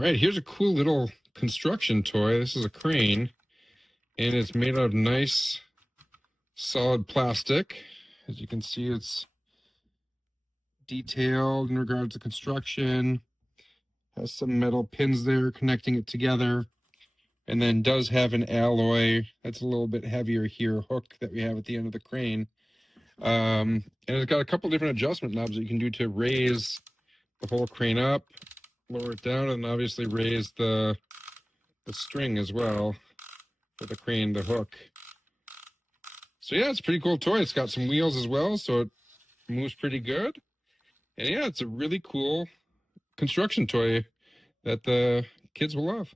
All right, here's a cool little construction toy. This is a crane, and it's made out of nice, solid plastic. As you can see, it's detailed in regards to construction. Has some metal pins there connecting it together, and then does have an alloy that's a little bit heavier here hook that we have at the end of the crane. And it's got a couple different adjustment knobs that you can do to raise the whole crane up, lower it down, and obviously raise the string as well for the crane, the hook. So yeah, it's a pretty cool toy. It's got some wheels as well, so it moves pretty good. And yeah, it's a really cool construction toy that the kids will love.